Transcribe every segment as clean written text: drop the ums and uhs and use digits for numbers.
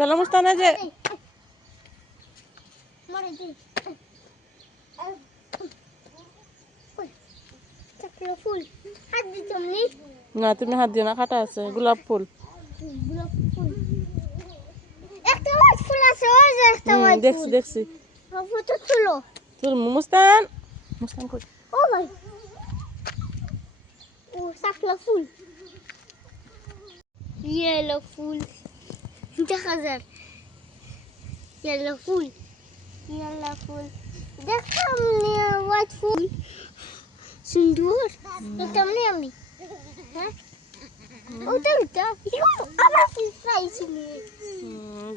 চলো মুস্তানা যে ফুল হাত দিতাম নি না তুমি হাত দিও না, কাটা আছে। গোলাপ ফুল। গোলাপ ফুল একটা হোয়াইট ফুল আছে, ওই যে একটা হোয়াইট দেখছি ফুল। দেখছি। ফটো তুলো। তুল মুস্তান, মুস্তান কই? ও ভাই, ও শাপলা ফুল, ইয়েলো ফুল দেখা যায়। ইয়েলো ফুল, ইয়েলো ফুল দেখলাম নি, হোয়াইট ফুল সুন্দর দেখলাম নি আমি। হ্যাঁ ওটা ওটা আবার পিঁপড়া আইছে নি।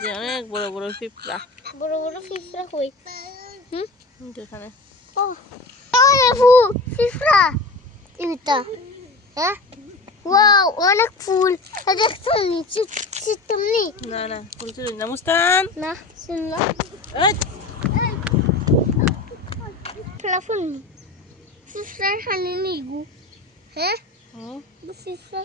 যে অনেক বড় বড় পিঁপড়া। বড় বড় পিঁপড়া কই? এখানে ও ওরে ফুল পিঁপড়া এটা। হ্যাঁ ওয়াও অনেক ফুল দেখছো নি? চিত্তম নি না না ফুল ছিল না মুস্তান। না শুনলা এই ফ্লাফুল পিঁপড়ার খানে নি গু। হ্যাঁ পিঁপড়া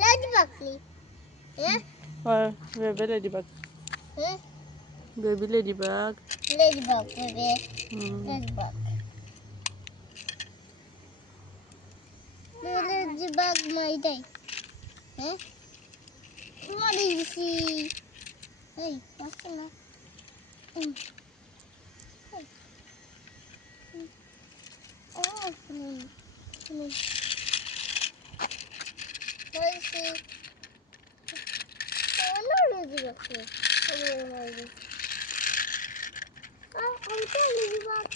Ladybug nih, ya? Baby ladybug. Hah? Baby ladybug. Ladybug, bebe. Ladybug. Ladybug my day. Hah? What do you see? Hey, what's that? Hey. Oh, please. Please. What is it? Oh, no, Ladybug. Oh, my God. Auto Ladybug.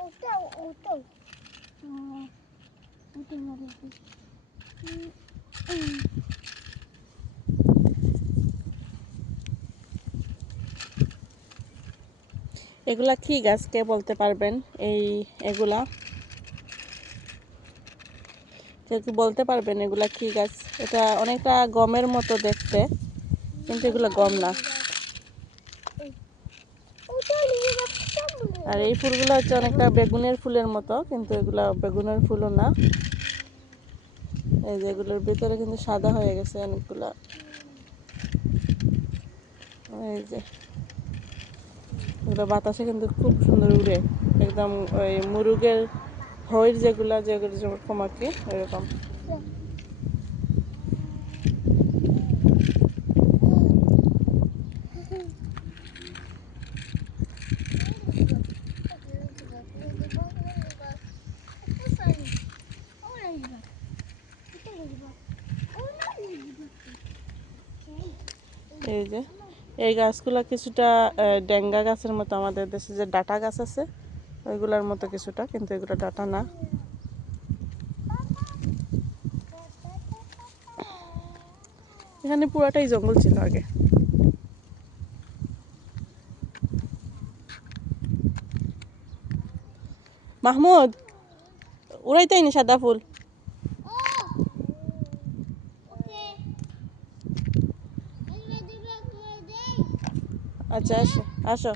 Auto, auto. Oh, auto Ladybug. এগুলা কি গাছ কে বলতে পারবেন? এগুলা কেউ কি বলতে পারবেন এগুলা কি গাছ? এটা অনেকটা গমের মতো দেখতে, কিন্তু এগুলা গম না। আর এই ফুলগুলো হচ্ছে অনেকটা বেগুনের ফুলের মতো, কিন্তু এগুলা বেগুনের ফুলও না। এই যে এগুলোর ভিতরে কিন্তু সাদা হয়ে গেছে অনেকগুলা। এই যে এগুলো বাতাসে কিন্তু খুব সুন্দর উড়ে, একদম ওই মুরুগের হইর যেগুলো যেরকম আর কি, এরকম। এই যে এই গাছগুলা কিছুটা ডেঙ্গা গাছের মতো, আমাদের দেশে যে ডাটা গাছ আছে ওইগুলার মতো কিছুটা, কিন্তু এগুলো ডাটা না। এখানে পুরাটাই জঙ্গল ছিল আগে। মাহমুদ উড়াইতেই সাদা ফুল। আচ্ছা আসো আসো।